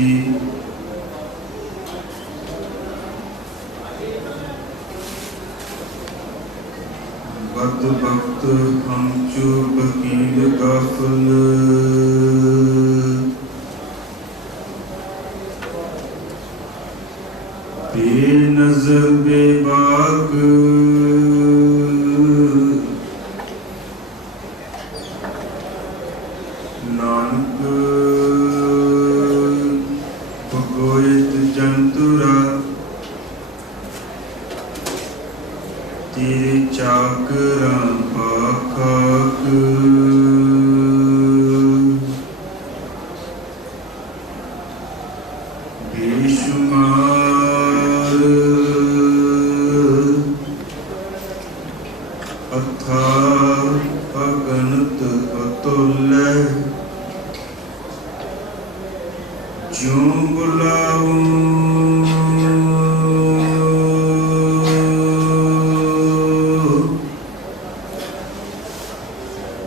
जी। बद वक्त हम चूक कील गाफिल, बेनज़र बेबाक नानक भगोयत जंतुरा, तेरे चाकरा पाखाक बेशुमार अथाह अगणित अतुल्य, ज्यों बुलाऊं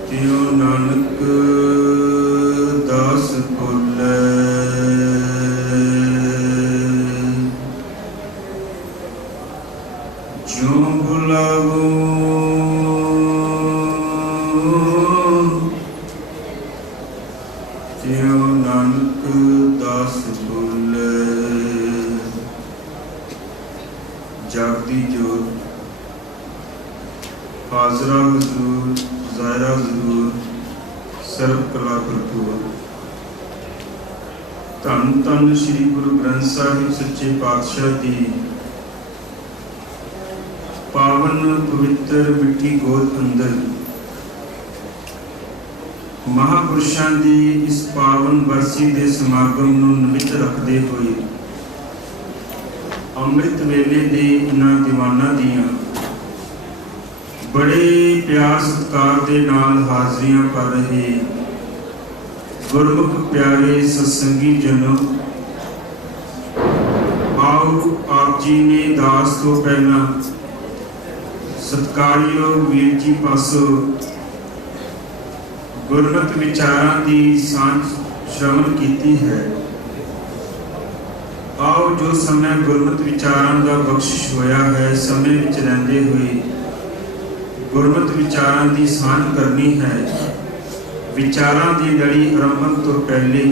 त्यों नानक दास बोले। ज्यों बुलाऊं त्यों नानक दास बोले। जागती जोत हाजरा हुजूर ज़ाहिरा ज़रूर सर्व कला भरपूर। धन धन श्री गुरु ग्रंथ साहिब सच्चे पातशाह की पावन पवित्र मिठी गोद अंदर महापुरुषों की इस पावन बरसी के समागम नूं निमित रखते हुए अमृत वेले दे इन्हां दीवाना दियां बड़े प्यार सत्कार के नाल हाजरियां कर रहे गुरमुख प्यारे सत्संगी जनों, आओ आप जी ने दास तो पहला सत्कारयोग वीर जी पासों गुरमत विचारां की सांझ श्रवण की है। आओ जो समय गुरमत विचारां का बख्शिश होया है, समय विच रहिंदे हुए गुरमत विचारां की सांझ करनी है। विचारां की लड़ी आरंभण तो पहले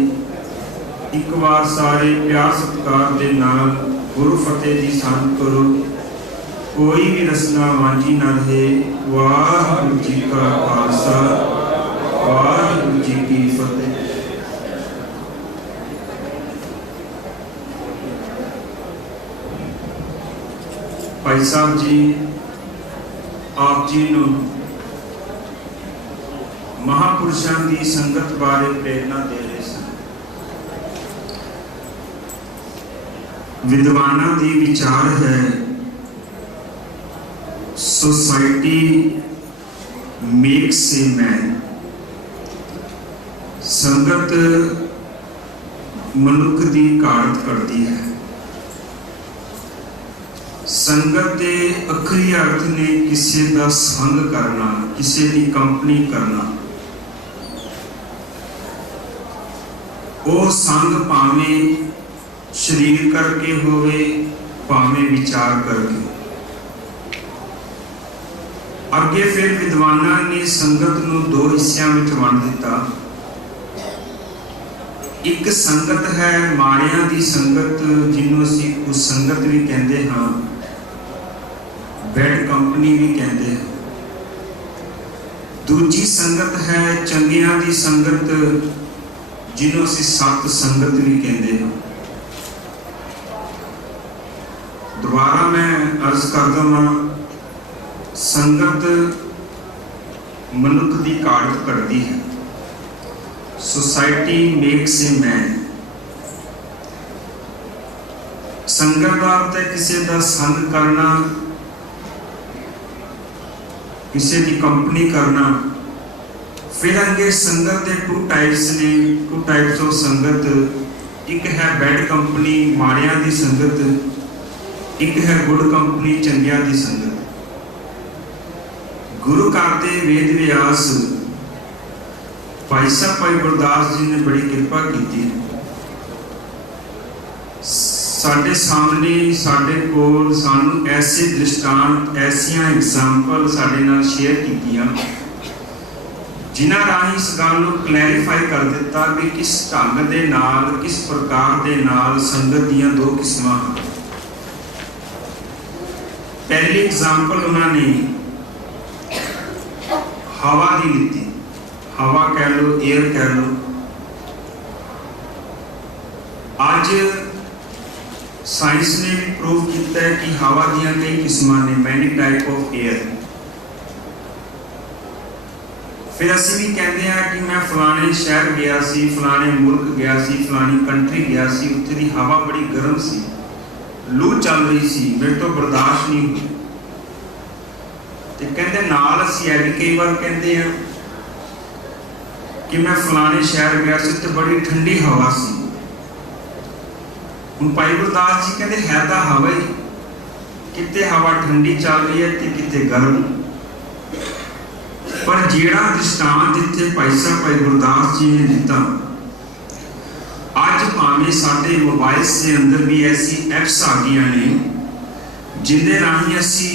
एक बार सारे प्यार सत्कार के नाल गुरु फतेह की सांझ करो। कोई भी रसना वांझी न रहे। वाहिगुरू जी का खालसा, वाहिगुरू जी की फतेह। भाई साहब जी आप जी नूं महापुरुषों की संगत बारे प्रेरणा दे रहे सन। विद्वाना की विचार है सोसाइटी मेक्स ए मैन। संगत मनुख की काढ़त करती है। संगत के अखरी अर्थ ने किसी का संग करना, किसी की कंपनी करना। वो संग भावें शरीर करके होवे, भावें विचार करके। अगे फिर विद्वाना ने संगत नूं दो हिस्सों में वंड दिता। एक संगत है माड़ियां की संगत, जिन्हों असीं कुसंगत भी कहते हाँ, बैड कंपनी भी कहते हैं। दूजी संगत है चंगियां की संगत, जिन्हों असीं सत संगत भी कहते हैं। दोबारा मैं अर्ज कर दूँ, संगत मनुख की काढ़त करती है। Society makes a man. संगत का अर्थ है किसी का संग करना, किसी की कंपनी करना। फिर अगे संगत के टू टाइप्स ने, टू टाइप्स ऑफ संगत। एक है बैड कंपनी माड़ियां की संगत, एक है गुड कंपनी चंगियां की संगत। गुरु करते वेद व्यास भाई साहब भाई गुरदास जी ने बड़ी कृपा की। साडे सामने साडे कोल सानू ऐसे दृष्टांत ऐसियां एग्जाम्पल साडे नाल शेयर कीतियां जिन्हां राहीं इस गल नूं क्लैरीफाई कर दिता कि किस ढंग दे नाल किस प्रकार दे नाल संगत दीयां दो किस्मां हन। पहली एग्जाम्पल उन्होंने हवा की लीती, हवा कह लो एयर कह लो। आज साइंस ने भी प्रूव किया है कि हवा दियां कई किस्मां ने, मैनी टाइप ऑफ एयर। फिर असीं भी कहते हैं कि मैं फलाने शहर गया सी, फलाने मुल्क गया सी, फलानी कंट्री गया सी, उत्थे दी हवा बड़ी गर्म सी, लू चल रही सी, मेरे तो बर्दाश्त नहीं हुई। तो कहते नाल असीं ऐ भी कई बार कहते हैं कि मैं फलाने शहर गया सी तो बड़ी ठंडी हवा सी। हुण भाई गुरदास जी कहते है तो हवा ही, किते हवा ठंडी चल रही है तो किते गर्म। पर जिहड़ा दृष्टांत इत्थे भाई साहब भाई गुरदास जी ने दिता, अज भावें साडे मोबाइल के अंदर भी ऐसी एप्स आ गई ने जिंदे राही असी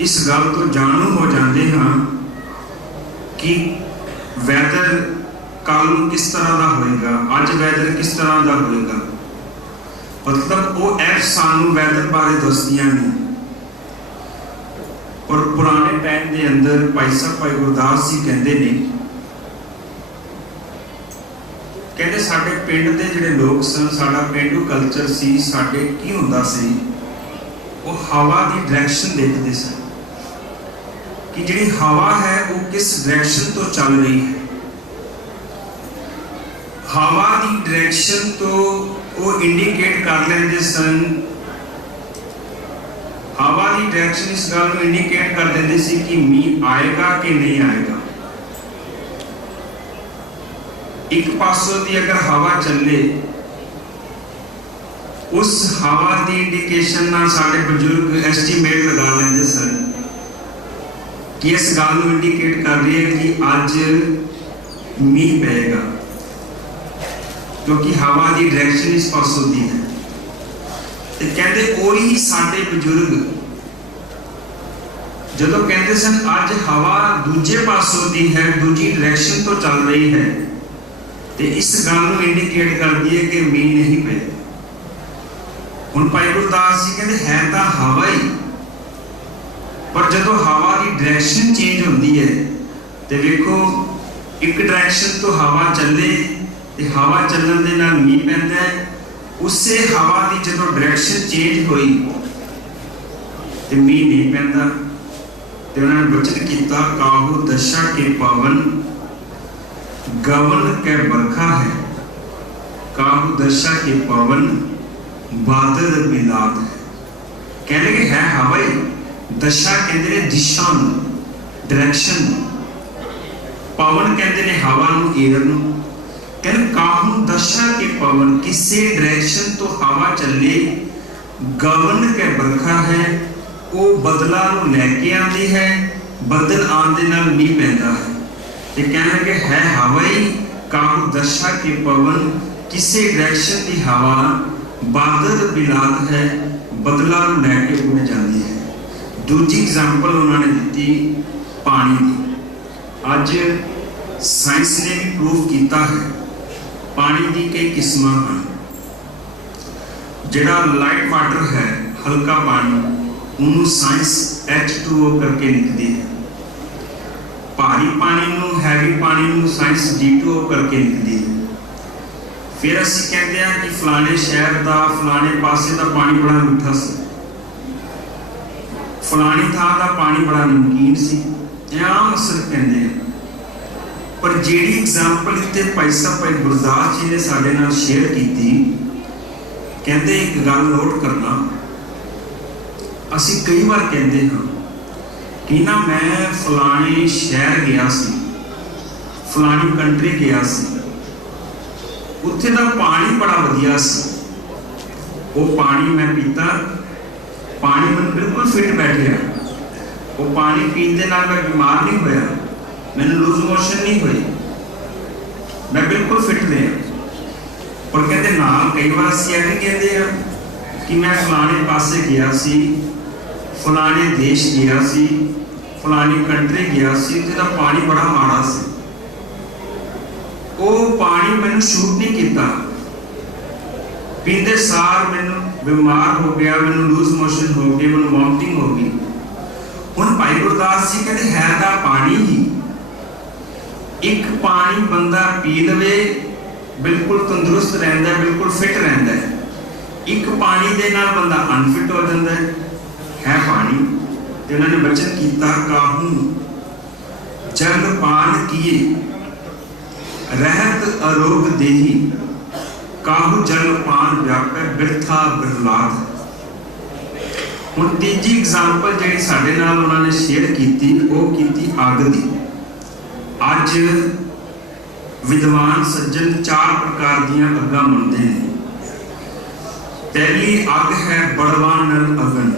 इस गल तो जानू हो जाते हाँ कि वैदर कल किस तरह का होएगा, अज वैदर किस तरह का होएगा। मतलब वो एप्स सानू वैदर बारे दसदियां ने। और पुराने टाइम के अंदर भाई साहब भाई गुरदास जी कहते ने, कहते साडे पिंड दे जिहड़े लोग सन, साडा पेंडू कल्चर सी, साडे की हुंदा सी वो हवा की डायरैक्शन देखते सन कि जिहड़ी हवा है वो किस डायरैक्शन तो चल रही है। हवा की डायरैक्शन तो वो इंडिकेट कर लेंदे सन, हवा की डायरैक्शन इस गल को इंडिकेट कर देंदे सी कि मीह आएगा कि नहीं आएगा। एक पासों की अगर हवा चले, उस हवा की इंडिकेशन ना साडे बजुर्ग एस्टीमेट लगा लेंदे सन कि इस गल को इंडिकेट कर रही है कि अज मीह पेगा, क्योंकि हवा की डायरैक्शन इस पासों की है। तो कहते वही साडे बजुर्ग जदों कहते सन अज हवा दूजे पासों की है, दूजी डायरैक्शन तो चल रही है, तो इस गल को इंडिकेट करती है कि मीह नहीं पे। हुण भाई गुरदास जी कहते है तो हवा ही, पर जदों हवा की डायरैक्शन चेंज होती है तो देखो एक डायरैक्शन तो हवा चले, तो हवा चलण दे नाल मीह पैंदा है। उससे हवा की जदों डायरैक्शन चेंज हुई तो मीह नहीं पैंदा। तो उन्होंने वचन किया, काहू दशा के पवन गवन के बरखा है, काहू दशा के पवन बादल बिलाद है। कहने के है हवा ही, दशा कहते हैं दिशा, डायरैक्शन, पवन कहते हैं हवा नूं, एयर नूं। कहते काहू दशा के पवन, किसी डायरैक्शन तो हवा चले, गवन के बरखा है, वो बदला नूं लैके आती है, बदल आने नाल मीह पैंदा है। तो कहने के है हवा ही, काहू दशा के पवन, किसी डायरैक्शन की हवा बादल बिलाद है, बदला नूं लैके उड़ जाती है। दूजी एग्जाम्पल उन्होंने दी पानी की। अज साइंस ने भी प्रूव किया है पानी की कई किस्मां हैं। जिहड़ा लाइट वाटर है, हल्का पानी, उन्होंने साइंस H2O करके लिखती है। भारी पानी नूं, हैवी पानी नूं साइंस D2O करके लिखती है। फिर असीं कहते हैं कि फलाने शहर का फलाने पासे का पानी बड़ा मीठा सी, फलानी थां का पानी बड़ा नमकीन सी, आम असर कहते हैं। पर जिहड़ी एग्जाम्पल इत्थे भाई साहब भाई गुरदास जी ने साडे नाल शेयर की, कहते एक गल नोट करना, असीं कई बार कहते हाँ कि ना मैं फलाने शहर गया सी, फलानी कंट्री गया सी, उत्थे दा पानी बड़ा वधिया सी, वो पानी मैं पीता, पानी मैं बिल्कुल फिट बैठिया, वो पानी पीने दे नाल मैं बीमार नहीं होया, मैंने लूज मोशन नहीं हुई, मैं बिल्कुल फिट रहा। और कहते नाल कई बार असीं इह भी कहते हैं कि मैं फलाने पासे गया सी, फलाने देश गया सी, फलानी कंट्री गया सी, जिहदा पानी बड़ा माड़ा सी, वो पानी मैनूं शूट नहीं किया, पींदे सार मैनूं बीमार हो गया, मैनूं लूज मोशन हो गए, मैनूं वॉमिटिंग हो गई। हुण भाई गुरदास जी कहते है तां पानी ही, एक पानी बंदा पी लवे बिल्कुल तंदुरुस्त रहता है, बिल्कुल फिट रहता है। एक पानी दे नाल बंदा अनफिट हो जाता है पानी। ते उन्होंने वचन किया, काहू जल पान किए रहत अरोग देही, काहू जल पान व्यापै बिरथा बिरलाद। हुण तीजी एग्जाम्पल जिहड़ी साडे नाल उन्होंने शेयर की, वो की अग दी। अज विद्वान सज्जन 4 प्रकार दियां अग्गां मनदे हैं। पहली अग है बड़वा नल अगन।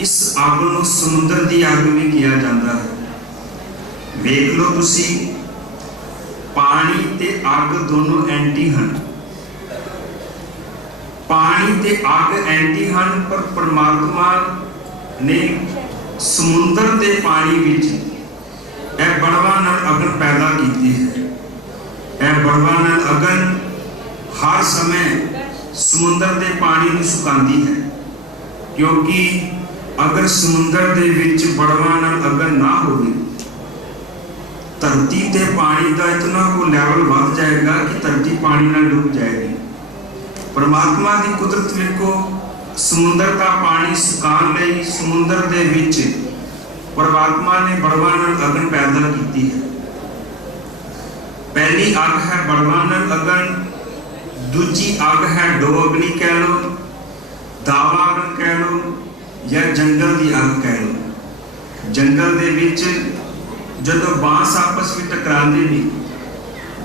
इस अग नूं समुद्र की अग भी किया जाता है। वेख लो तुसी, पानी ते अग दोनों एंटी हैं। पानी ते अग एंटी हैं, पर परमात्मा ने समुद्र के पानी विच यह बड़वा नल अगन पैदा की है। यह बड़वा नल अगन हर समय समुद्र के पानी को सुकाती है, क्योंकि अगर समुद्र के विच बड़वा नल अगन ना हो, धरती के पानी का इतना को लैवल बढ़ जाएगा कि धरती पानी नाल डूब जाएगी। परमात्मा की कुदरत देखो, समुद्र का पानी सुकान लई समुद्र के विच परमात्मा ने बड़वा नल अगन पैदा की है। पहली अग है बड़वा नल अगन, दूजी अग है डो अग्नि कह लो, दावा अगन कह लो, या जंगल की अग कह लो। जंगल दे विच जदों बांस आपस में टकराते ने,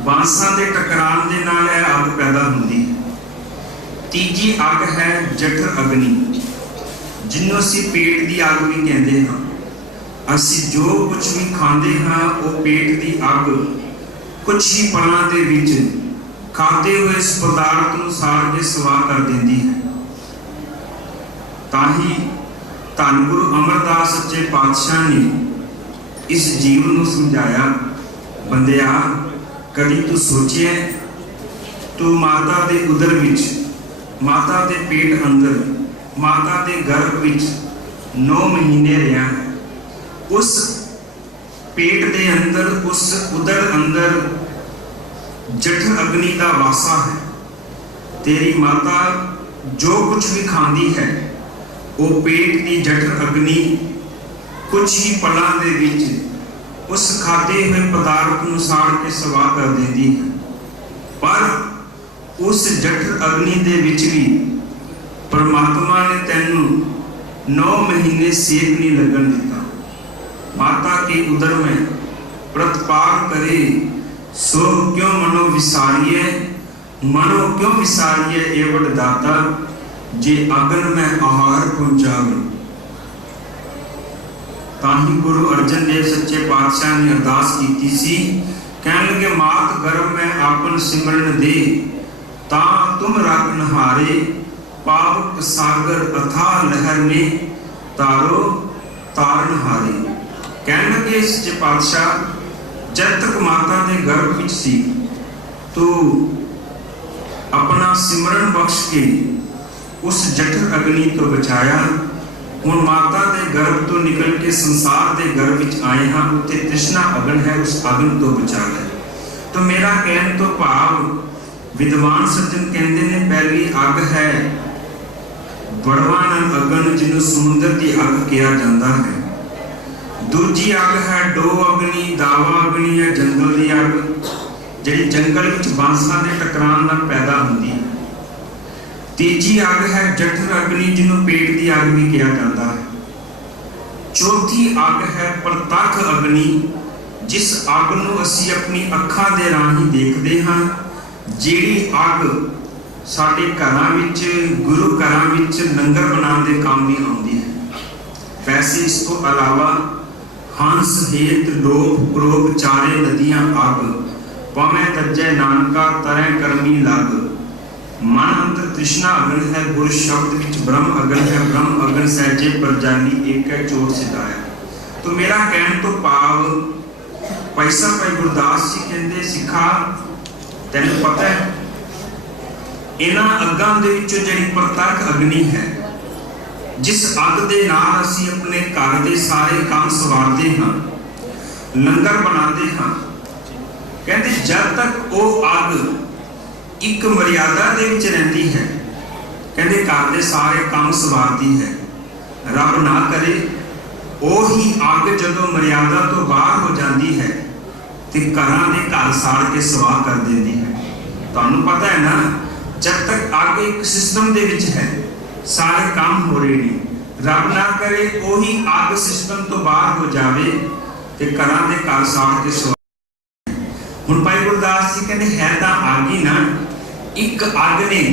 बांसां दे टकरान दे नाल यह अग पैदा होंदी है। तीजी अग है जठर अग्नि, जिन्हों असीं पेट की अग भी कहते हैं। असीं जो कुछ भी खाते हाँ वो पेट की अग कुछ ही पलों के विच खाते हुए इस पदार्थ को साड़ के सवा कर देती है। ताही धन गुरु अमरदास सच्चे पातशाह ने इस जीव को समझाया, बंदिया कभी तू सोचे तू माता के उदर विच, माता के पेट अंदर, माता के गर्भ विच 9 महीने रहा है। उस पेट के अंदर, उस उदर अंदर जठर अग्नि का वासा है। तेरी माता जो कुछ भी खाती है वो पेट की जठर अग्नि कुछ ही पलों के विच उस खाते हुए पदार्थ को साड़ के सवा कर देती है। पर उस जठर अग्नि के विच भी परमात्मा ने तैनू 9 महीने सेक नहीं लगन दिता। माता के उदर में प्रतिपाल करे सो क्यों मनो विसारिए, मनो क्यों विसारिए एवं दाता, जे अगन में आहार पहुंचावे। ताही गुरु अर्जन देव सच्चे पातशाह ने अरदास की सी, कहने लगे मात गर्भ में आपन सिमरन दे, ता तुम रख नहारे, पावक सागर अथा लहर में तारो तारन हारे। कहने लगे सच्चे पातशाह, जब तक माता के गर्भ में सी तो अपना सिमरन बख्श के उस जठर अग्नि तो बचाया। हुण माता के गर्भ तो निकल के संसार के गर्भ विच आए हाँ, उत्ते तृष्णा अगन है, उस अगन तो बचा ले। तो मेरा कहने तो भाव विद्वान सज्जन कहते हैं, पहली अग है बड़वा नल अगन, जिन्हों समुद्र की अग कहा जाता है। दूजी अग है डो अग्नि, दावा अग्नि या जंगल की अग, जिहड़ी जंगल विच बांसां दे टकरान नाल पैदा होंदी है। तीजी अग है जठर अग्नि, जिन्हों पेट की अग भी कहा जाता है। चौथी अग है प्रतख अग्नि, जिस अग नूं असीं अपनी अखां दे राहीं देखते हाँ, जिहड़ी अग साडे घरां विच, गुरु घरां विच लंगर बनाउण दे काम भी आउंदी है। वैसे इस तो अलावा हंस हेत लोभ क्रोध चारे नदियां अग, पवै तजै नानका तरह करमी लग। मन अंतर तृष्णा अगन है, गुर शब्द विच ब्रह्म अगन है, ब्रह्म अगन सहजे परजाली एक है चोट सिधाया। तो मेरा कहने तो भाव भाई साहब भाई गुरदास जी कहते सिखा तेन पता है इन्हां अग्गां दे विचों जिहड़ी प्रतख अग्नि है, जिस अग दे नाल असीं अपने घर दे सारे काम सवारते हाँ, लंगर बनाते हाँ, कहते जब तक वो अग एक मर्यादा दे विच रहिंदी है, कहते घर दे सारे काम सवारती है। रब ना करे ਉਹੀ ਅੱਗ ਜਦੋਂ ਮਰਿਆਦਾ ਤੋਂ ਬਾਹਰ ਹੋ ਜਾਂਦੀ ਹੈ ਤੇ ਘਰਾਂ ਦੇ ਘਰ ਸਾੜ ਕੇ ਸਵਾਹ ਕਰ ਦਿੰਦੀ ਹੈ। ਤੁਹਾਨੂੰ ਪਤਾ ਹੈ ਨਾ, ਜਦ ਤੱਕ ਅੱਗ ਇੱਕ ਸਿਸਟਮ ਦੇ ਵਿੱਚ ਹੈ ਸਾਰੇ ਕੰਮ ਹੋ ਰਹੇ ਨੇ, ਰੱਬ ਨਾ ਕਰੇ ਉਹੀ ਅੱਗ ਸਿਸਟਮ ਤੋਂ ਬਾਹਰ ਹੋ ਜਾਵੇ ਤੇ ਘਰਾਂ ਦੇ ਘਰ ਸਾੜ ਕੇ ਸਵਾਹ। ਹੁਣ ਭਾਈ ਗੁਰਦਾਸ ਜੀ ਕਹਿੰਦੇ ਹੈ ਤਾਂ ਅੱਗ ਹੀ ਨਾ, ਇੱਕ ਅੱਗ ਨੇ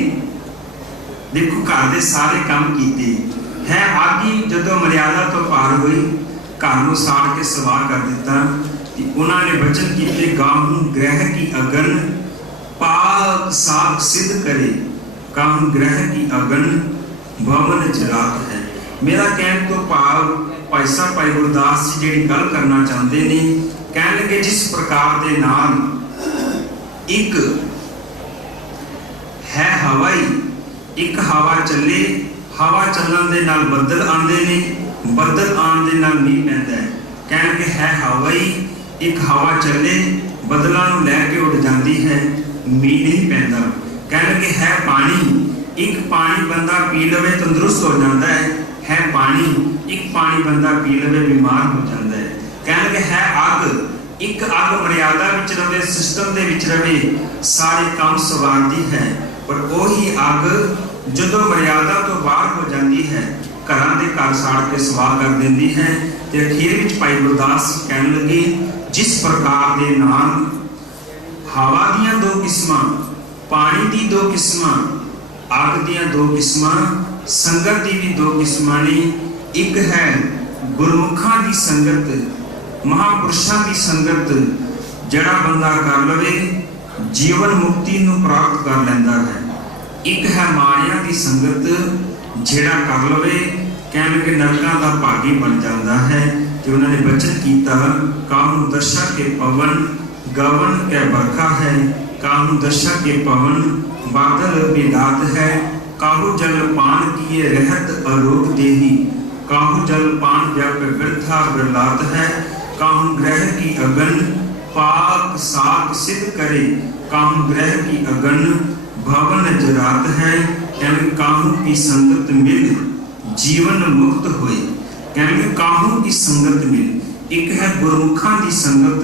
ਦੇਖੋ ਘਰ ਦੇ ਸਾਰੇ ਕੰਮ ਕੀਤੇ है। आगी जदों मर्यादा तो पार हुई, घर को साड़ के सवाह कर दिता कि उन्होंने वचन किए गाहूं ग्रह की अगन पाक साख सिद्ध करे, काहूं ग्रह की अगन भवन जलात है। मेरा कहने तो भाव भाई साहब भाई गुरदास जी जी गल करना चाहते ने, कह लगे जिस प्रकार के नाल एक है हवाई, एक हवा चले, हवा चलन दे नाल बदल आंदे ने, बदल आन दे नाल मीह पैंदा है। कहण के है हवा ही, एक हवा चले बदलों नूं लैके उड़ जाती है, मीह नहीं पैंदा। कहण के है पानी, एक पानी बंदा पी लवे तंदुरुस्त हो जाता है पानी, एक पानी बंदा पी लवे बीमार हो जाता है। कहण के है अग, एक अग मर्यादा विच रवे, सिस्टम दे विच रवे, सारे काम सवारती है। पर वही अग जदों मर्यादा तो बाहर हो जाती है, घरां दे घर साड़ के सवाह कर देती है। ते अखीर विच भाई गुरदास कहन लगे जिस प्रकार दे नाल हवा दियां दो किस्मां, पानी दी दो किस्मां, अग दियां दो किस्मां, संगत दी भी दो किस्मां ने। एक है गुरमुखां दी संगत, महापुरुषां दी संगत, जिहड़ा बंदा कर लवे जीवन मुक्ति नूं प्राप्त कर लैंदा है। एक है माया की संगत, जिहड़ा कर लवे कहण के नरकां दा भागी बन जाता है। तो उन्होंने वचन किया काहू दशा के पवन गवन कै बरखा है, काहू दशा के पवन बादल बिलात है, काहू जल पान किए रहत अरोग देही, काहू जल पान जप वृथा बिरलात है, काहू ग्रह की अगन पाक साख सिद्ध करे, काहू ग्रह की अगन भवन जरात है। कहने काहू की संगत मिल जीवन मुक्त होए, कहने काहू की संगत मिल। एक है गुरमुखां की संगत,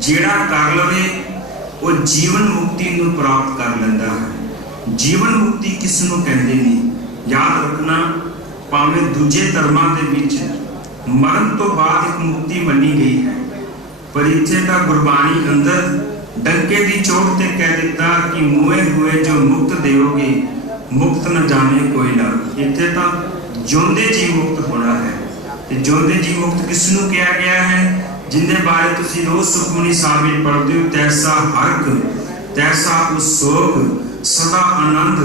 जेड़ा कर लवे वो जीवन मुक्ति नूं प्राप्त कर लैंदा है। जीवन मुक्ति किस नूं कहंदे ने, याद रखना, भावें दूजे धर्मां दे विच मरण तो बाद एक मुक्ति मनी गई है, पर इत्थे तां गुरबाणी अंदर डंके की चोट ते कह दिता कि मुए हुए जो मुक्त देओगे मुक्त न जाने कोई ना। इत्थे तां जोंदे जी मुक्त होना है। ते जोंदे जी मुक्त किसनूं कहा गया है, जिंदे बारे तुसीं रोज सुखमनी साहिब विच पढ़दे हो, तैसा हर्क तैसा उसोग सदा आनंद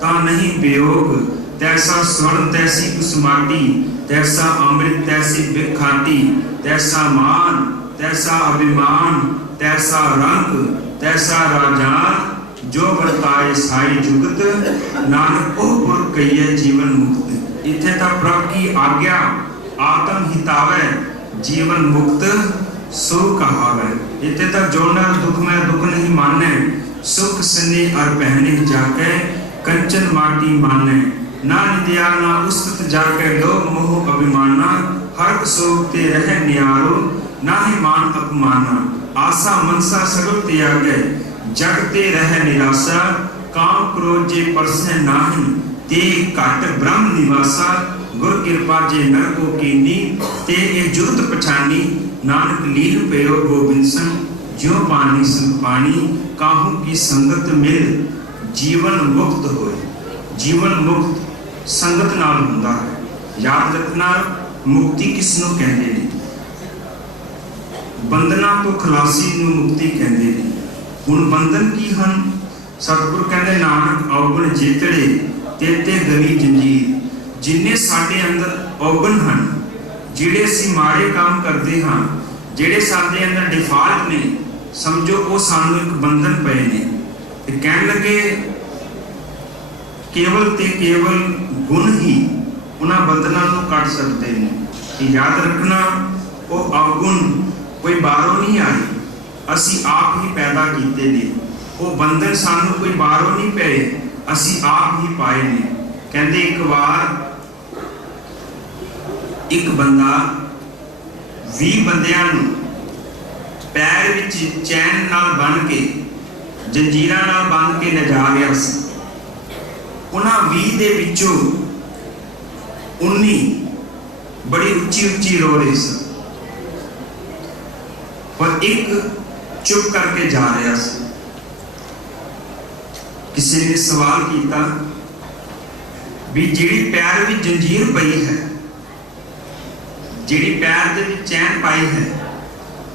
ता नहीं वियोग, तैसा स्वर्ण तैसी उस माटी, तैसा अमृत तैसी बिखाटी, तैसा मान तैसा अभिमान, तैसा रंग तैसा राजान, जो बरताए साई जुगत, नानक ओह पुर कहिए जीवन मुक्त। इत्थे तां प्रभ की आज्ञा आत्म हितावै, जीवन मुक्त सो कहावै। इत्थे तां जो नर दुख में दुख नहीं मानै, सुख सने अर पहने जाके कंचन माटी मानै, ना निंदिया ना उस्तत जाके लोभ मोह अभिमाना, हर सोग ते रह नियारो ना ही मान अपमाना, आशा मनसा सगल त्यागे जगते रह निराशा, काम क्रोध जे परसै नाही ते घट ब्रह्म निवासा, गुर कृपा जे नर को कीनी ते ए जुगत पछानी, नानक लीन पयो गोबिंद सन ज्यों पानी संग पानी, काहू की संगत मिल जीवन मुक्त होए। जीवन मुक्त संगत नाल हुंदा है। याद रखना, मुक्ति किसनों कहते हैं, बंधना तो खलासी नूं मुक्ति कहते हैं। हुण बंधन की हन? सतगुरु कहते नानक अवगुण जेतड़े तेते गली जंजीर। जिन्ने साडे अंदर अवगुण हन, जिहड़े असीं माड़े काम करते हाँ, जिहड़े साडे अंदर डिफाल्ट ने, समझो वो सानू एक बंधन पे ने। ते कहण लगे केवल ते केवल गुण ही उन्हां बंधनां नूं कट सकते हैं। याद रखना वो अवगुण कोई बाहरों नहीं आए, असी आप ही पैदा कीते ने। वो बंधन सानू कोई बाहरों नहीं पे, असी आप ही पाए ने। कहते एक बार एक बंदा 20 बंदियां नूं पैर विच चैन नाल बन के जंजीरां नाल बन के ले जा गया सी। उन्हां 20 दे विचों 19 बड़ी उच्ची उच्ची रो रहे सी, पर एक चुप करके जा रहा सी। किसी ने सवाल किया भी जिहड़ी पैर में जंजीर पई है, जिहड़ी पैर दे विच चैन पाई है,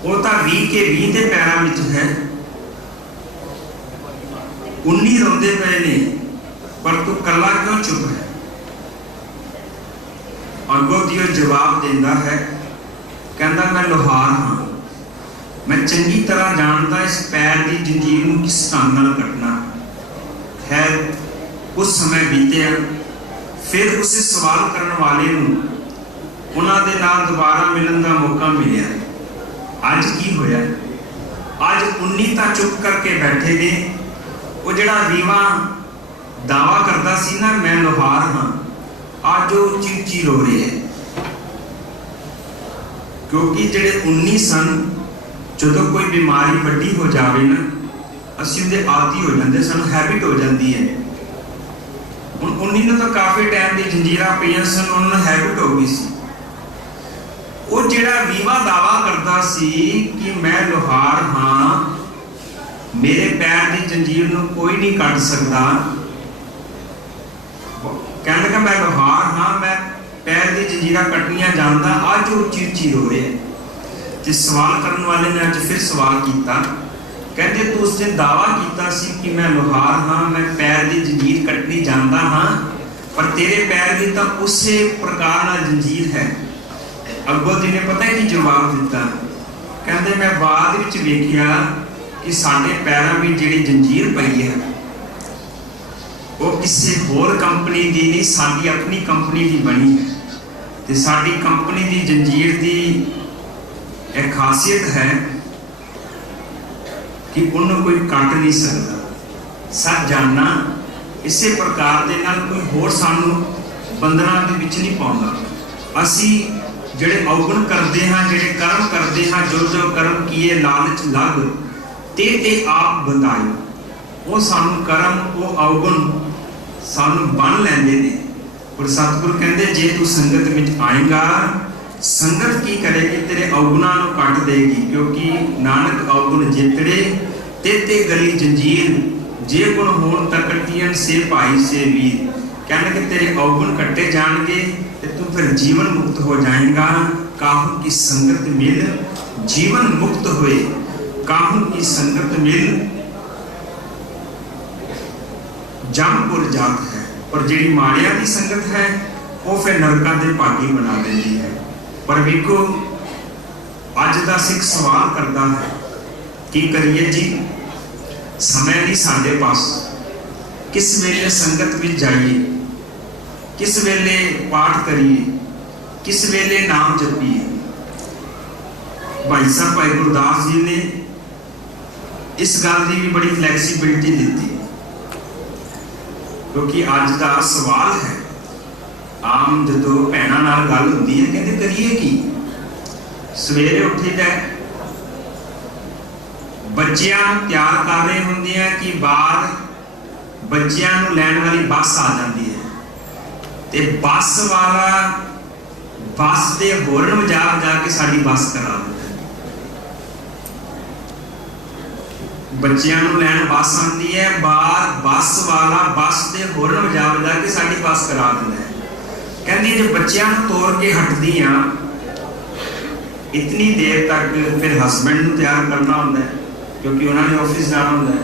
वो तो 20 के 20 के पैरों में है। 19 रोंदे पे ने, पर तू कला क्यों चुप है? अगों दियो जवाब देंदा है, कहता मैं लोहार हाँ, मैं चंगी तरह जानता इस पैर की जंजीर में किस ढंग नाल कटना है। कुछ समय बीतिया, फिर उसे सवाल करने वाले उन्होंने नाल दोबारा मिलन का मौका मिलिया। अज की होया? अज 19 तो चुप करके बैठे ने, वो जिहड़ा 20वां दावा करता सी ना मैं लोहार हाँ, आज वो उच्ची उच्ची रो रहे हैं। क्योंकि जिहड़े 19 सन, जो कोई बीमारी वड्डी हो जाए ना, असीं उहदे आदी हो जाते, सानू हैबिट हो जाती है। हुण 19 तो काफ़ी टाइम की जंजीरां पईयां सन, उन्होंने हैबिट हो गई सी। वो जिहड़ा 20वां दावा करता सी कि मैं लोहार हाँ, मेरे पैर की जंजीर नूं कोई नहीं कट सकता, कहने लगा मैं लोहार हाँ, मैं पैर की जंजीरां कटनियां जानता, अज उच्ची उच्ची रो रहे हैं। तो सवाल करने वाले ने अज फिर सवाल किया, कहते तू उस दिन दावा किया सी कि मैं लोहार हाँ, मैं पैर की जंजीर कटनी जानता हाँ, पर तेरे पैर की तो उसे प्रकार ना जंजीर है। अगों दी ने पता है कि जवाब दिता, कहते मैं बाद विच वेखिया कि साडे पैरों में जिहड़ी जंजीर पई है वो किसी होर कंपनी की नहीं, साडी अपनी कंपनी की बनी है। तो साडी कंपनी की जंजीर की एक खासियत है कि उन्होंने कोई कट नहीं सकता। सच जानना इसे प्रकार के नाल कोई होर सानू बंधना के विच नहीं पाउंदा। असी जिहड़े अवगुण करते हाँ, जिहड़े कर्म करते हाँ, जो जो कर्म किए लालच लग ते आप बंधाए, वो सानू कर्म वो अवगुण सानू बन लैंदे ने। और सतगुरु कहते जे तू संगत में आएगा, संगत की करेगी तेरे अवगुणों को कट देगी। क्योंकि नानक अवगुण जितड़े तेते गली जंजीर, जे गुण होण तकटियन से भाई से वीर। कहने कि तेरे अवगुण कटे जाएंगे तो तू फिर जीवन मुक्त हो जाएगा। काहू की संगत मिल जीवन मुक्त हुए, काहू की संगत मिल जमपुर जात है। और जिहड़ी माड़िया की संगत है वो फिर नरकां दे भागी बना देती है। पर वेखो अज दा सिख सवाल करता है, की करिए जी, समय नहीं साडे पास, किस वेले संगत में जाइए, किस वेले पाठ करिए, किस वेले नाम जपिए। भाई साहब भाई गुरदास जी ने इस गल की भी बड़ी फ्लैक्सीबिलिटी दी, क्योंकि अज का सवाल है आम जो भैनों नाल गल होती है, कहते करिए की, सवेरे उठीदा बच्चियां तैयार कर रहे होंगे हैं कि बाहर बच्चियां नूं लैण वाली बस आ जाती है, ते बस वाला बस के होरन वजा वजा के साडी बस करा देता है। बच्चियां नूं लैण बस आती है, बाहर बस वाला बस के होरन वजा वजा के साडी बस करा देता है। कहती जो बच्चियां नूं तोड़ के हटदियां इतनी देर तक फिर हसबैंड नूं तैयार करना होंदा है, क्योंकि उन्होंने ऑफिस जाना होंगे।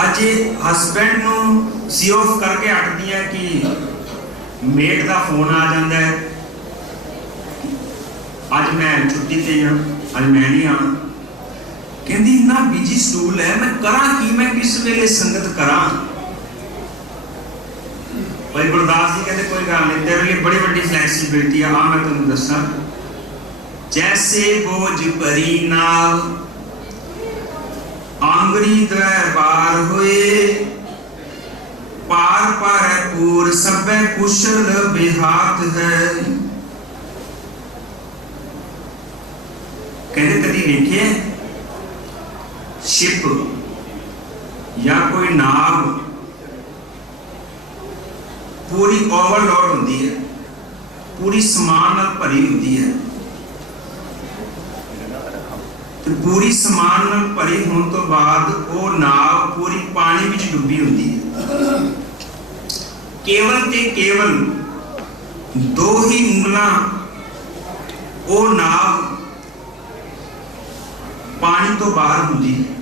अज हसबैंड नूं सी ऑफ करके हटदी है कि मेट का फोन आ जाता है, अज मैं छुट्टी से हाँ, अज मैं नहीं आना। कहती इन्ना बिजी स्टूल है, मैं करा कि, मैं किस वेले संगत करा। भाई गुरदास जी कहते कोई गल नहीं, तेरे लिए बड़ी बड़ी फ्लैक्सीबिलिटी है। हाँ मैं तुम दसा, जैसे बोझ भरी नाव आंगरी द्वै बार होए, पार पर पूर सबे कुशल बेहात है। कहते कभी देखे शिप या कोई नाव पूरी ओवरलोड होती है, पूरी समान नाल भरी होती है, तो पूरी समान नाल भरी होने तो बाद वो नाव पूरी पानी विच डुबी होती है। केवल ते केवल दो ही उंगलां वो नाव पानी तो बाहर होती है।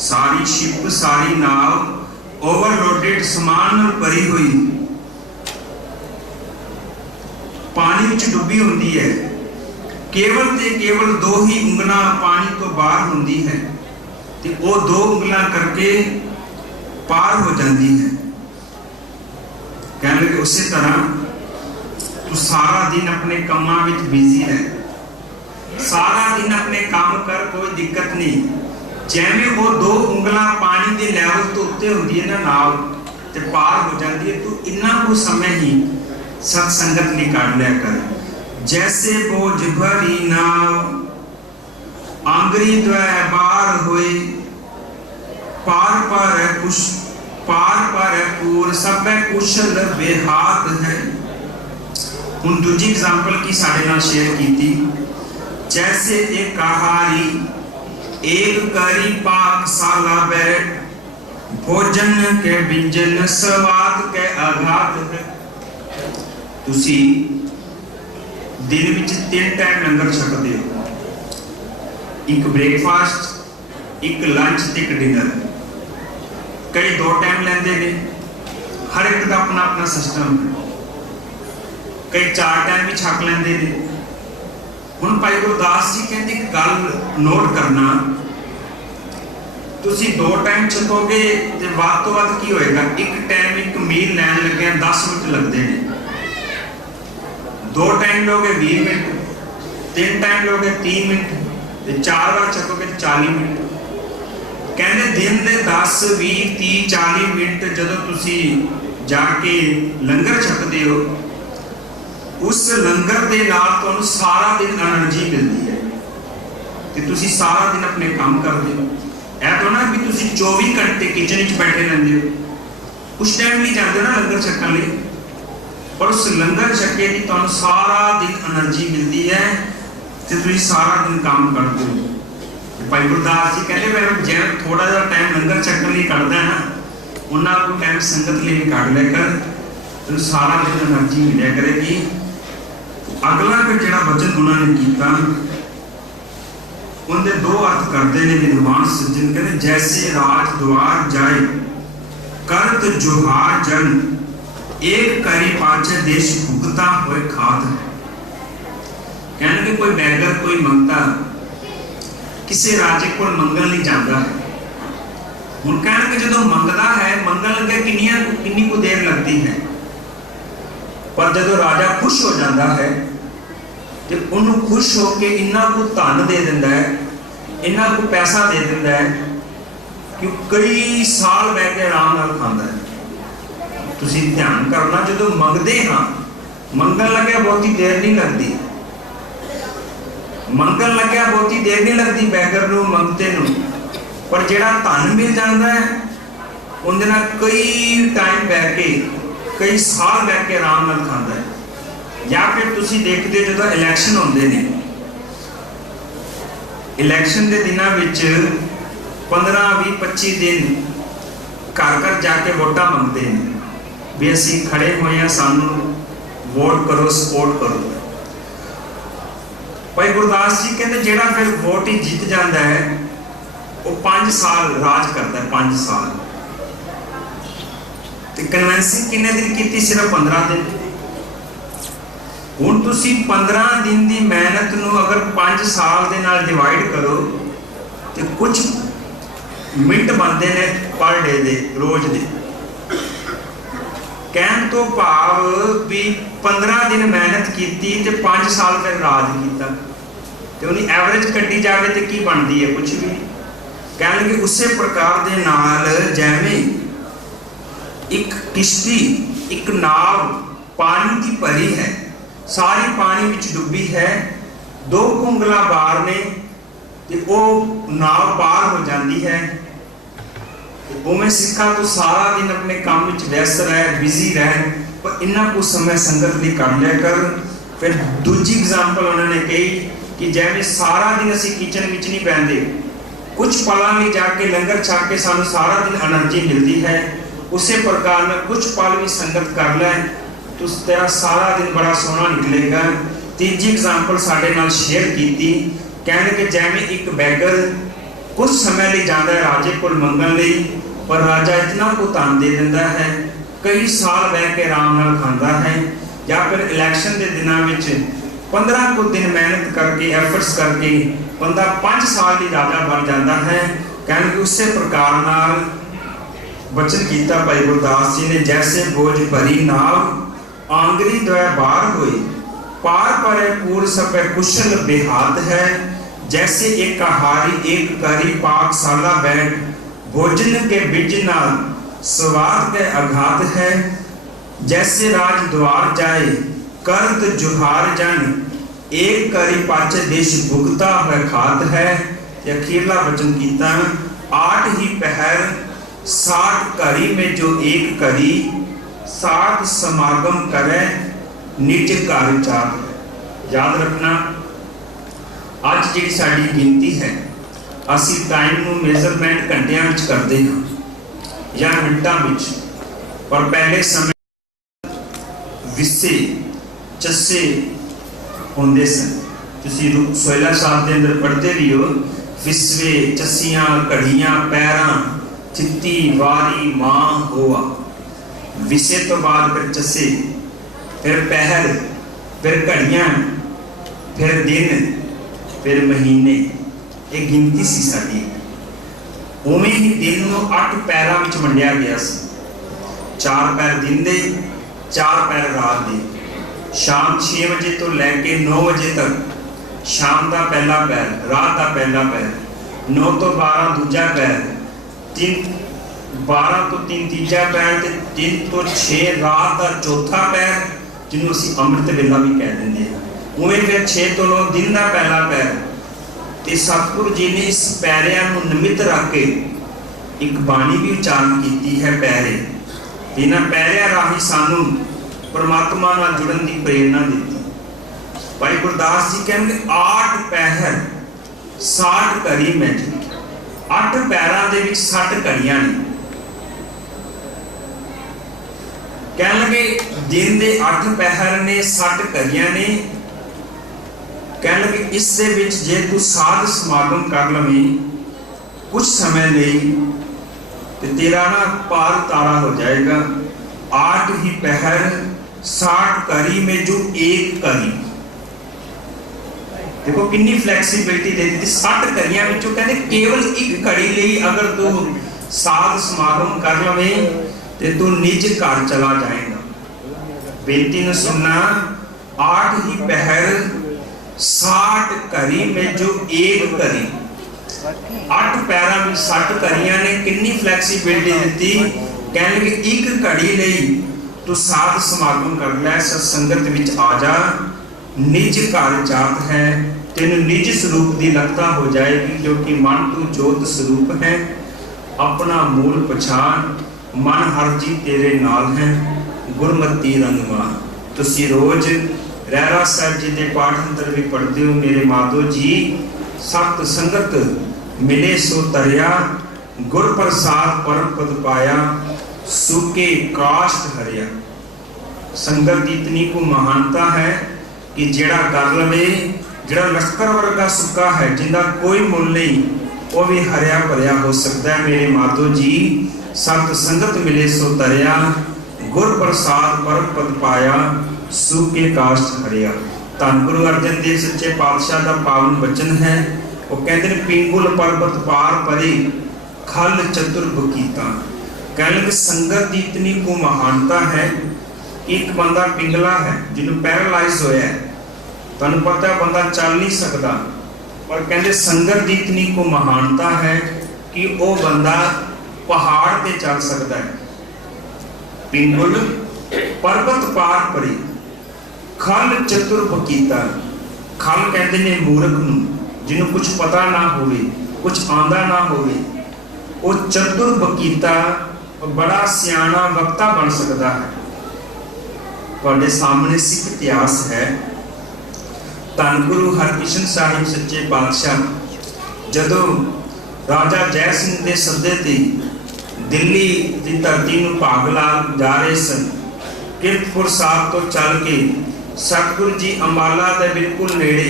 सारी शिप, सारी नाव ओवरलोडेड समान नाल भरी हुई पानी विच डुबी होती है। केवल ते केवल दो ही उंगलां पानी तो बाहर होती है, ते वो दो उंगलां करके पार हो जाती है। कहने लगे उसी तरह तू सारा दिन अपने कामां विच बिजी है, सारा दिन अपने काम कर, कोई दिक्कत नहीं। जिवें वो दो उंगलां पानी के लैवल तो उत्ते होंदी है ना नाव, ते पार हो जाती है। तू इन्ना को समय ही सत्संगत नहीं काट लिया कर। जैसे बोझ भरी नाव आंगरी द्वै बार होए, पार पर पूर सबे कुशल बेहात है। हुण दूजी एग्जाम्पल की साडे नाल शेयर की। जैसे एक कहारी एक करी पाकशाला बैठ, भोजन के व्यंजन स्वाद के आघात है। तुसी दिन विच 3 टाइम लंगर छकदे हो, एक ब्रेकफास्ट, एक लंच ते एक डिनर। कई 2 टाइम लेंदे ने, हर एक का अपना अपना सिस्टम है। कई 4 टाइम भी छक लेंदे ने। हुण भाई गुरदास जी कहते गल नोट करना, तुसी 2 टाइम छकोगे तो वध तो वध की होएगा, एक टाइम एक मील लैन लगे 10 मिनट लगते हैं। 2 टाइम लोगे 20 मिनट, 3 टाइम लोगे 3 मिनट, 4 बार छकोगे 40 मिनट। कहते दिन के 10, 20, 30, 40 मिनट जदों तुसी जाके लंगर छकदे हो, उस लंगर दे नाल तुहानूं सारा दिन एनर्जी मिलती है, ते तुसी सारा दिन अपने काम करदे हो। ऐ तो ना भी तुसी 24 घंटे किचन विच बैठे रहंदे हो, उस टाइम नहीं जाते ना लंगर छकण लई, पर उस लंगर छके की तुहानूं सारा दिन एनर्जी मिलती है, ते तुसी सारा दिन काम करते हो। भाई गुरदास जी कहते मैं जिवें थोड़ा जिहा टाइम लंगर छकण लई कढदा है ना, उन्ना को टाइम संगत लई कढ लिया कर, तेनूं सारा दिन एनर्जी मिलिया करेगी। अगला फिर जिहड़ा वचन उन्होंने कीता, उनके 2 अर्थ करते हैं विद्वान सज्जन। कहते जैसे राज द्वार जाए करत जोहार जन, एक करी पाछे देश भुगता हुए खात है। कहने कि कोई बैगर, कोई मंगता किसी राजे को मंगल नहीं जाता है। हुण कहने कि जो मंगता है, मंगल लगे किन्नी को देर लगती है, पर जो राजा खुश हो जाता है तो उन्होंने खुश होकर इन्ना को धन दे दिंदा है, इन्ना को पैसा दे दिंदा है कि कई साल बह के आराम नाल खांदा है। तुसीं ध्यान करना, जो मंगते हाँ मंगल लगे बहुती देर नहीं लगती, मंगल लगे बहुती देर नहीं लगती बैगर नूं मंगते नूं, पर जिहड़ा धन मिल जाता है उहदे नाल कई टाइम बह के, कई साल बह के आराम नाल खांदा है। या फिर तुसीं देखदे जो इलैक्शन होंदे ने, इलैक्शन के दिनों विच 15, 20, 25 दिन घर घर जाके वोटां मंगते हैं भी असीं खड़े होए हां, सानूं वोट करो, सपोर्ट करो। भाई गुरदास जी कहते जिहड़ा फिर वोट ही जीत जाता है वो 5 साल राज करता है, 5 साल। तो कन्वेंसिंग कितने दिन की? सिर्फ 15 दिन। हुण तुसी 15 दिन की मेहनत नूं अगर 5 साल दे नाल डिवाइड करो तो कुछ मिनट बनते हैं पर डे दे, रोज दे। कहन तो भाव भी 15 दिन मेहनत की ते 5 साल फिर राज किया, तो उन्हें एवरेज कट्टी जाए तो की बनती है? कुछ भी नहीं। कह लगे उस प्रकार के नाल जिवें एक किश्ती, एक नाव पानी की भरी है, सारी पानी विच डुबी है, 2 कुंगला बार ने ते वो नाव पार हो जाती है। उमें सिखा तो सारा दिन अपने काम में व्यस्त रहे, बिजी रहे, पर इन्ना कुछ समय संगत भी कर लिया कर। फिर दूजी एग्जाम्पल उन्होंने कही कि जिवें सारा दिन असी किचन में नहीं बहते, कुछ पलों में जाके लंगर छक के सानू सारा दिन एनर्जी मिलती है, उस प्रकार में कुछ पल भी संगत कर ले तो तेरा सारा दिन बड़ा सोहना निकलेगा। तीजी एग्जाम्पल साडे नाल शेयर की, कहने कि जिवें एक बैगर कुछ समय लिए जाता है राजे को मंगन लई, पर राजा इतना को धन दे देता है, कई साल बह के आराम नाल खाता है, या फिर इलैक्शन के दिनों में 15 को दिन मेहनत करके एफर्ट्स करके बंदा 5 साल ही राजा बन जाता है। कहने कि उस प्रकार नाल वचन किया भाई गुरदास जी ने, जैसे बोझ भरी नाव आंगरी द्वय बार हुई, पार परे पूर सपे कुशल बेहात है, जैसे एक हारी एक करी पाकशाला बैठ, भोजन के बिजना स्वाद के आघात है, जैसे राज द्वार जाए करत जुहार जन, एक करी पाचे देश भुगता हुआ खात है। अखीरला वचन कीता, 8 ही पहर 60 करी में जो एक करी, 60 समागम करे निज घर जात। याद रखना अज जी साड़ी गिनती है, असी टाइम नू मेजरमेंट घंटिया करते हैं या मिनटा, पर पहले समय विसे चस्से होंदे सन। तुसी सोहला साहब के अंदर पढ़ते भी हो, विसवे चस्सियां घड़ियां पैरां चित्ती वारी मां होआ। विसे तो बाद फिर चस्से, फिर पहर, फिर घड़ियां, फिर दिन, फिर महीने। एक गिनती सी साडी। उवें ही दिन नूं 8 पैरां विच वंडिया गया सी, 4 पैर दिन दे, 4 पैर रात दे। शाम 6 बजे तो लैके 9 बजे तक शाम का पहला पैर, रात का पहला पैर, 9 तो 12 दूजा पैर, 12 तो 3 तीजा पैर, 3 तो 6 रात का चौथा पैर, जिन्होंने असीं अमृत वेला भी कह देंगे हैं। उवें फिर 6 तो 9 दिन का पहला पैर। तो सतगुरु जी ने इस पैरिਆਂ ਨੂੰ निमित्त रख के एक बाणी भी उच्चारण की है, पैरे। इन्हां पैरिਆਂ राही सानू परमात्मा नाल जुड़न की प्रेरणा दी। भाई गुरदास जी कहते 8 पहर 60 घड़ी में, 8 पैरां दे विच 60 घड़ियां ने। कह लगे दिन दे 8 पहर ने, 60 घड़ियां ने। कह लगे इस दे विच जे तू साध समागम कर लवी कुछ समय नहीं तो तेरा ना पार तारा हो जाएगा। 8 ही पहर 60 करी में जो एक करी। देखो कितनी फ्लैक्सीबिलिटी दे दी। 60 करियां विचों कहते केवल एक घड़ी लिए अगर तू साध समागम कर लवे तो तू निज घर चला जाएगा। बेनती ने सुनना, 8 ही पहर 60 करी में जो एक करी। 8 पैरां में 60 करियां ने। कितनी फ्लैक्सीबिलिटी दी। कहने कि एक घड़ी लिए तू साध समागम कर लै, सत्संगत विच आ जा, निज घर जात है, तेन निज स्वरूप की लगता हो जाएगी, क्योंकि मन तू जोत स्वरूप है, अपना मूल पछाण, मन हर जी तेरे नाल है, गुरमती रंगवा। तुसी रोज रहरा साहब जी के पाठ अंदर भी पढ़ते हो, मेरे माधो जी सत संगत मिले सो तरिया, गुर प्रसाद परम पद पाया, सूके काष्ट हरिया। संगत की इतनी को महानता है कि जेड़ा कर लवे, जेड़ा लश्कर वर्गा सुक्का है, जिंदा कोई मुल नहीं, वो भी हरिया भरिया हो सकता है। मेरे माधो जी सत संगत मिले सो तरया, गुर प्रसाद पर पद पाया, सूखे काष्ठ हरिया। धन गुरु अर्जन देव सच्चे पातशाह का पावन वचन है। वो कहते हैं पिंगुल पर्वत पार परे, खल चतुर बकीता। कह लगे संगत की इतनी को महानता है। एक बंदा पिंगला है जिन्होंने पैरालाइज होया है, तुहानू पता है बंदा चल नहीं सकता, पर कहते संगत की इतनी को महानता है कि वो बंदा पहाड़ पे चल सकता है। पिंगुल पर्वत पार परे, खल चतुर बकीता। खल कहते ने मूर्ख नूं, जिन्होंने कुछ पता ना होवे, कुछ आंदा ना होवे, वो चतुर बकीता बड़ा सियाना वक्ता बन सकता है। तुहाडे सामने सिख इतिहास है। धन गुरु हरकृष्ण साहिब सच्चे पातशाह जदों राजा जय सिंह के सदे ते दिल्ली की धरती नूं भाग ला जा रहे सन, किरतपुर साहब तो चल के सतगुरु जी अंबाला के बिल्कुल नेड़े,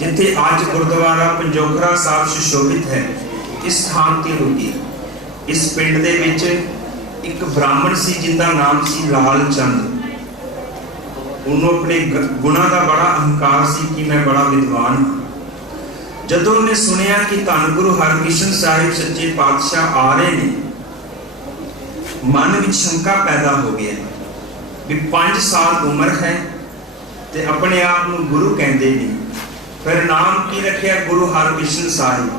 जिथे अज गुरुद्वारा पंजोखरा साहब सुशोभित है, इस स्थान ते रुके। इस पिंड दे विच एक ब्राह्मण सी जिंदा नाम सी लाल चंद। उन्होंने अपने गुणा का बड़ा अहंकार सी कि मैं बड़ा विद्वान हाँ। जदों उन्हें सुनिया कि धन गुरु हरकृष्ण साहिब सच्चे पातशाह आ रहे हैं, मन में शंका पैदा हो गया भी 5 साल उम्र है ते अपने आप को गुरु कहते नहीं, फिर नाम की रखा गुरु हरकृष्ण साहिब।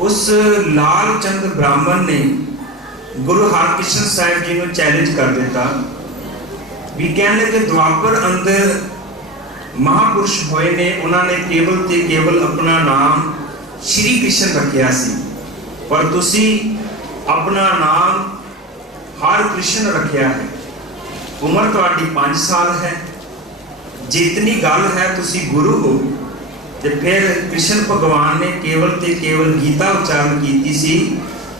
उस लाल चंद ब्राह्मण ने गुरु हरकृष्ण साहिब जी को चैलेंज कर दिता भी कहने लगे द्वापर अंदर महापुरुष होए ने, उन्होंने केवल ते केवल अपना नाम श्री कृष्ण रखिया सी, पर तुसी अपना नाम हर कृष्ण रखिया है। उम्र तुहाडी 5 साल है, जितनी गल है तुसी गुरु हो। ते फिर कृष्ण भगवान ने केवल ते केवल गीता उच्चारण की सी,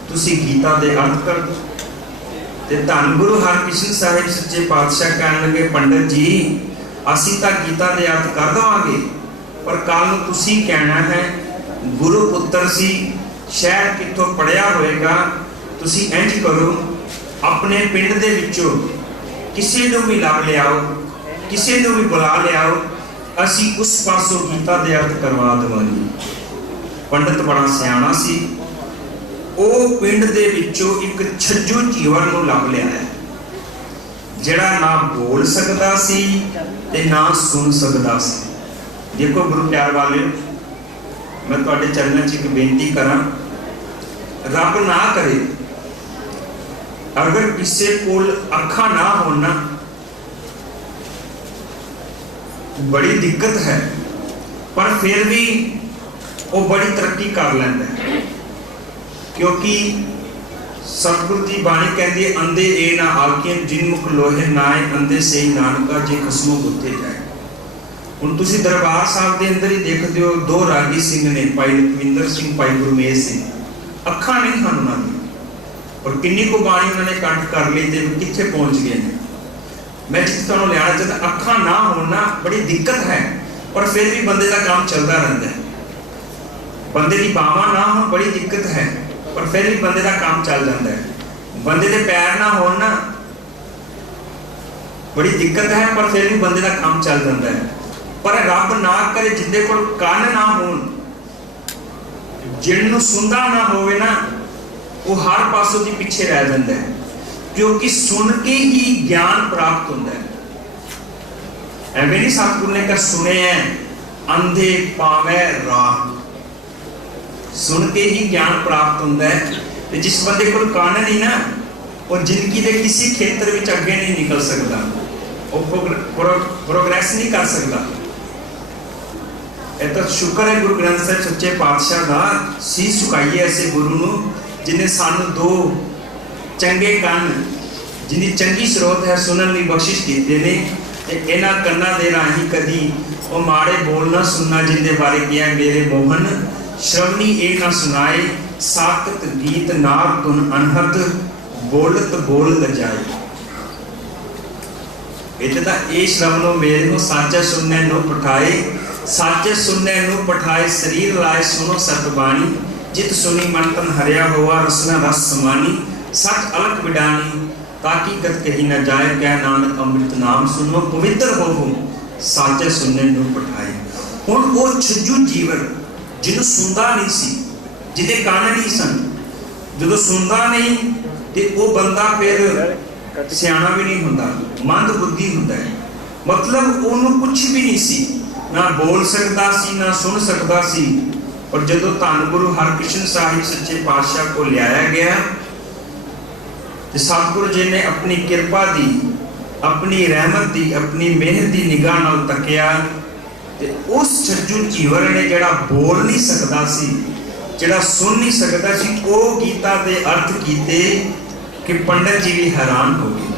तुसी गीता दे अर्थ कर दो। ते धन गुरु हरकृष्ण साहिब सच्चे पातशाह कहने लगे पंडित जी असी तो गीता दे अर्थ कर देवांगे, पर कल नूं तुसी कहना है गुरु पुत्र सी, शहर कितों पढ़िया होएगा, तुसी इंज करो अपने पिंड दे विचों किसी नूं भी लभ लियाओ, किसी नूं भी बुला लियाओ, असी उस पासों गीता दे अर्थ करवा देवांगे। पंडित बड़ा सियाणा सी, ओ पिंड दे विचों एक छज्जू जीवन नूं लभ लिया है, जिहड़ा ना बोल सकता सी ते ना सुन सकता सी। देखो गुरु प्यार वाले, मैं तुहाडे चरणों च एक बेनती करां, रब ना करे अगर किसी कोल अखा ना होना बड़ी दिक्कत है, पर फिर भी वो बड़ी तरक्की कर लेंदा है, क्योंकि सतगुरु की बाणी कहती है अंधे ए ना आखिए जिनमुख लोहे नाए, अंधे से ही नानका जे खसमों गुत्थे जाए। हुण तुसीं दरबार साहब के अंदर ही देखते हो, 2 रागी सिंह ने, भाई लखविंदर सिंह, भाई गुरमेज सिंह, अखा नहीं हैं उन्होंने, और किन्नी को बाणी उन्होंने कंठ कर ली तो कित्थे पहुंच गए हैं। मैं जिस तुहानूं लियाना चाहता, अखा ना होना बड़ी दिक्कत है, पर फिर भी बंदे का काम चलता रहता है। बंदे की बावां ना हो बड़ी दिक्कत है, पर फिर भी बंदे का काम चल जाता है। बंदे के पैर ना हो ना बड़ी दिक्कत है, पर फिर भी बंदे का काम चल जाता है। पर रब ना करे जिंदे कोल कान ना होण, जिन्नू सुनदा ना होवे ना, वो हर पासों की पीछे रह जाता है, क्योंकि सुन के ही ज्ञान प्राप्त होता है। एवं नहीं सतगुरु ने कहा सुने अंधे पावे राह, सुन के ही ज्ञान प्राप्त होता है। जिस बंदे को कान नहीं ना, वो जिंदगी के किसी क्षेत्र में अगे नहीं निकल सकता, वो प्रोग्रेस नहीं कर सकता। तो शुक्र है गुरु ग्रंथ साहिब सच्चे पातशाह का, शीश झुकाइए ऐसे गुरु नूं जिन्हें सानू 2 चंगे कान, जिन्हें चंगी स्रोत है सुनने की बख्शिश कीते ने। इन्हां कन्नां दे राही कदी वो माड़े बोल ना सुनना, जिंदे बारे किया मेरे मोहन श्रवणी ए ना सुनाए, साकत गीत नार तुन अनहत, बोलत बोल लजाए। इतना ए श्रवणों मेरे को साचा सुनने नो पठाए, साचे सुनने नू पठाए शरीर लाए सुनो सतबाणी जित सुनी मन तन हरिया हुआ रसना रस समानी सच अलग बिडानी ताकि गत कही न जाए कह नानक अमृत नाम सुनो पवित्र होवो साचे सुनने नू पठाए। हुण वो छज्जू जीवन जिन्हों सुनता नहीं सी जिदे कान नहीं सन जो सुनता नहीं तो वो बंदा फिर सियाना भी नहीं होंदा मंद बुद्धि होंदा है मतलब उन्होंने कुछ भी नहीं सी ना बोल सकता सी ना सुन सकता सी। और जदों धन गुरु हरकृष्ण साहिब सच्चे पातशाह को लियाया गया तो सतगुरु जी ने अपनी कृपा दी अपनी रहमत दी अपनी मेहनत दी निगाह नाल तकिया ते उस छज्जू चीवर ने जिहड़ा बोल नहीं सकता सी जिहड़ा सुन नहीं सकता सी वो गीता दे अर्थ कीते कि पंडित जी भी हैरान हो गए।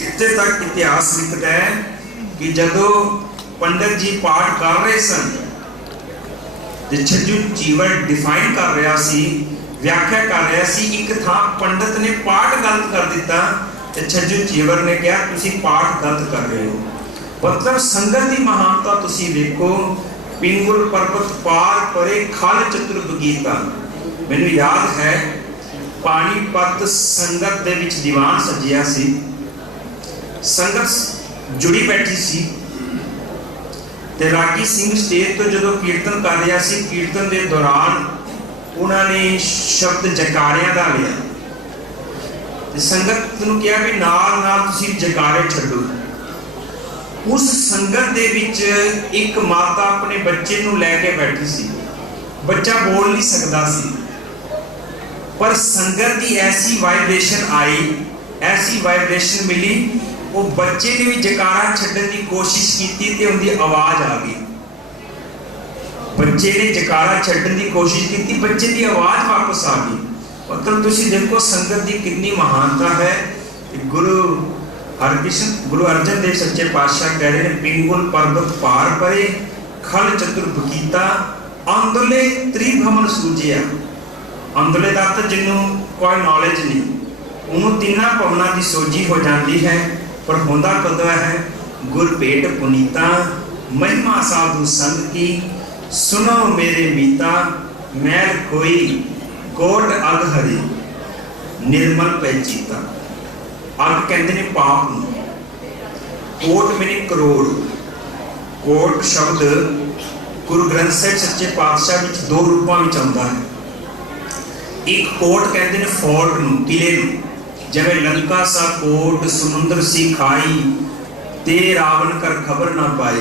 इत्थे तक इतिहास लिखता है कि जदों पंडित जी पाठ कर रहे सन छज्जू चीवर डिफाइन कर रहा सी व्याख्या कर रहा सी एक था पंडित ने पाठ गलत कर दिता ते छज्जू चीवर ने कहा तुसी पाठ गलत कर रहे हो। मतलब संगत की महानता तुसी देखो पिंगुल पर्वत पार परे खल चतुर बगीता। मैनू याद है पानीपत संगत दे विच दीवान सजिया सी संगत जुड़ी बैठी सी ते रागी सिंह स्टेज तो जो कीर्तन कर रहा सी कीर्तन के दौरान उन्होंने शब्द जकारियां का लिया संगत नूं कहा भी नाल नाल तुसीं जकारे छड्डो। उस संगत दे विच एक माता अपने बच्चे नूं लैके बैठी सी बच्चा बोल नहीं सकता सी पर संगत की ऐसी वाइब्रेशन आई ऐसी वाइब्रेशन मिली वो बच्चे ने भी जकारा छड्डण की कोशिश की ते उनकी आवाज आ गई। बच्चे ने जकारा छड्डण की कोशिश की बच्चे की आवाज वापस आ गई। मतलब तुसीं देखो संगत की कितनी महानता है। गुरु हरकृष्ण गुरु अर्जन देव सच्चे पातशाह कह रहे हैं पिंगुल पर्वत पार परे खल चतुर बगीता अंदले त्रिभमन सूझिया। अंदले का तो जिन्हों कोई नॉलेज नहीं उन्होंने तिना भवना की सोझी हो जाती है पर होंदा कदों है गुर भेट पुनीता महिमा साधु संग की सुनो मेरे मीता मैल कोई कोट अग हरी निर्मल पहचीता। अग कहते ने पाप नूं कोट मैंने करोड़ कोट शब्द गुरु ग्रंथ साहिब सच्चे पातशाह विच दो रूपों में आता है। एक कोट कहते हैं फोर्ट नूं किले नूं जिवें लंका सा कोट समुद्र सी खाई ते रावण कर खबर ना पाए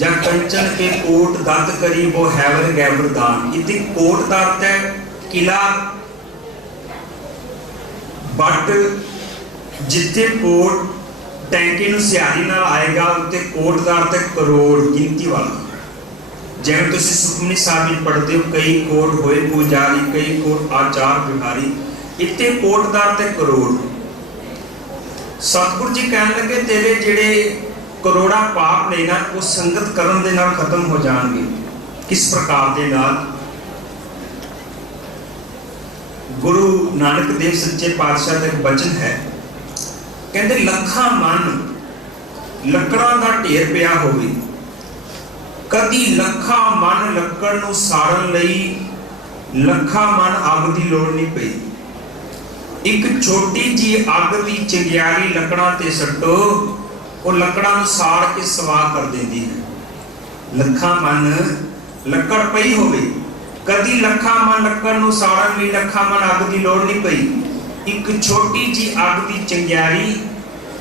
या कंचन के कोट दत्त करी वो हैवर गैबर दान। इतने कोट का अर्थ है किला बट जिथे कोट टैंकी नूं सियारी नाल आएगा उत्ते कोट का अर्थ है करोड़ गिनती वाला। जिवें तुसीं सुखमनी साहिब में पढ़ते हो कई कोट होए पुजारी कई कोट आचार विहारी इतने कोट का अर्थ है करोड़। सतगुरु जी कहन लगे तेरे जिहड़े करोड़ा पाप ने ना वो संगत करन दे नाल खत्म हो जाएंगे। किस प्रकार दे नाल? गुरु नानक देव सच्चे पातशाह का एक वचन है कहते लखा मन लकड़ां दा ढेर पिया होवे कदी लखा मन लकड़ नूं साड़न लई लखा मन अग दी लोड़ नहीं पई। एक छोटी जी अग की चिंगियारी लकड़ा ते सट्टो वो लकड़ा साड़ के सवा कर देती है। लखा मन लकड़ पई होवे कदी लखा मन लकड़ नूं साड़न लई लखा मन अग की लोड़ नहीं पई। एक छोटी जी अग की चिंगियारी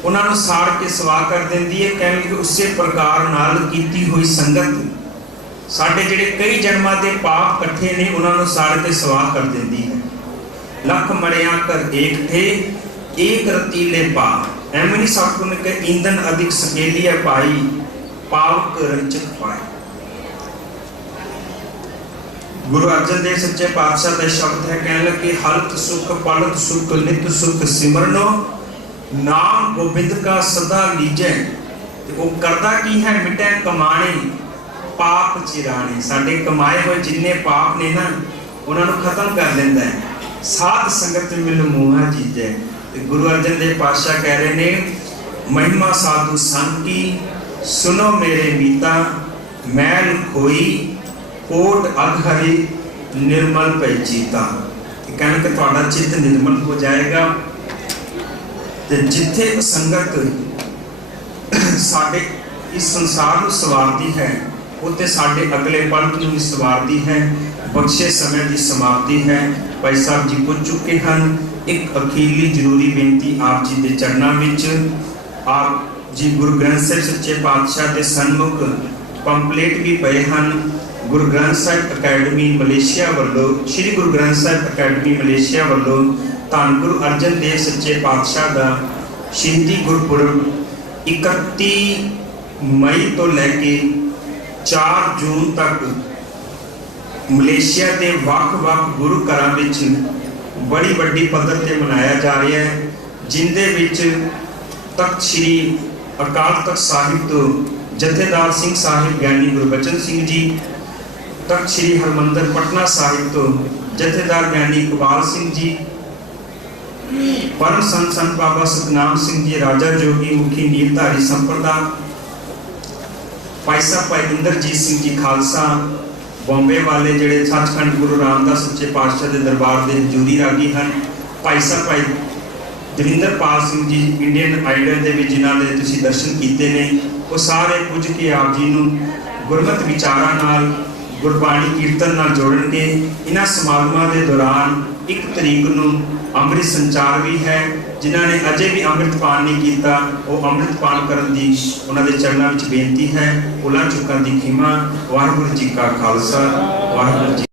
उन्होंने साड़ के सवा कर देती है। कहने उस प्रकार नाल कीती हुई संगत साडे जिहड़े कई जन्मां दे पाप इकट्ठे ने उन्होंने साड़ के सवा कर देती है। लख मड़िया कर एक थे एक रतीले पा एवं नहीं सतगुर ने कहा ईंधन अधिक सकेलिया पाई पावक रंचक पाए। गुरु अर्जन देव सच्चे पातशाह का शब्द है कहने लगे हलत सुख पलत सुख नित सुख सिमरनो नाम गोबिंद का सदा लीजे। वो करता की है मिटे कमाने पाप चिराने। साडे कमाए हुए जिन्ने पाप ने ना उन्होंने खत्म कर देता है। साध संगत मिल मुहा जीते। गुरु अर्जन देव पातशाह कह रहे ने महिमा साधु संग की सुनो मेरे मीता मैल खोई कोट अधहरी निर्मल पै चीता। कहने कि तुहाडा चित्त निर्मल हो जाएगा। ते जिथे असंगत साडे इस संसार नूं सवारदी है, उत्ते साडे अगले पल नूं भी सवारदी है। बख्शे समय की समाप्ति है। भाई साहब जी पुज चुके हैं। एक अखीरली जरूरी बेनती आप जी के चरणों में, आप जी गुरु ग्रंथ साहिब सच्चे पातशाह के सन्मुख पंपलेट भी पे हैं। गुरु ग्रंथ साहिब अकैडमी मलेशिया वालों, श्री गुरु ग्रंथ साहिब अकैडमी मलेशिया वालों धन गुरु अर्जन देव सच्चे पातशाह का शहीदी गुरपुरब 31 मई तो लैके 4 जून तक मलेशिया के ਵੱਖ-ਵੱਖ गुरु घरां विच बड़ी वड्डी पद्धर ते मनाया जा रहा है, जिंदे विच तख्त श्री अकाल तख्त साहिब तो जथेदार सिंह साहिब ज्ञानी गुरबचन सिंह जी, तख्त श्री हरमंदर पटना साहिब तो जथेदार ज्ञानी इकबाल सिंह जी, परम संत बाबा सतनाम सिंह जी राजा जोगी मुखी नीलधारी संप्रदाय, भाई साहब भाई इंद्रजीत सिंह जी खालसा बॉम्बे वाले जिहड़े सचखंड गुरु रामदास सच्चे पातशाह के दरबार के हजूरी रागी हैं, भाई साहब भाई दविंदरपाल सिंह जी इंडियन आइडल के भी जिन्होंने तुसीं दर्शन किए ने, वो सारे पुज के आप जी नूं गुरमत विचारां नाल गुरबाणी कीर्तन नाल जोड़नगे। इन्हां समागमां के दौरान 1 तरीक नूं अमृत संचार भी है। जिन्होंने अजे भी अमृत पान नहीं किया, वो अमृत पान करने की उन्होंने चरणों में बेनती है। भुलां चुकां दी खिमा। वाहिगुरू जी का खालसा, वाहिगुरू जी।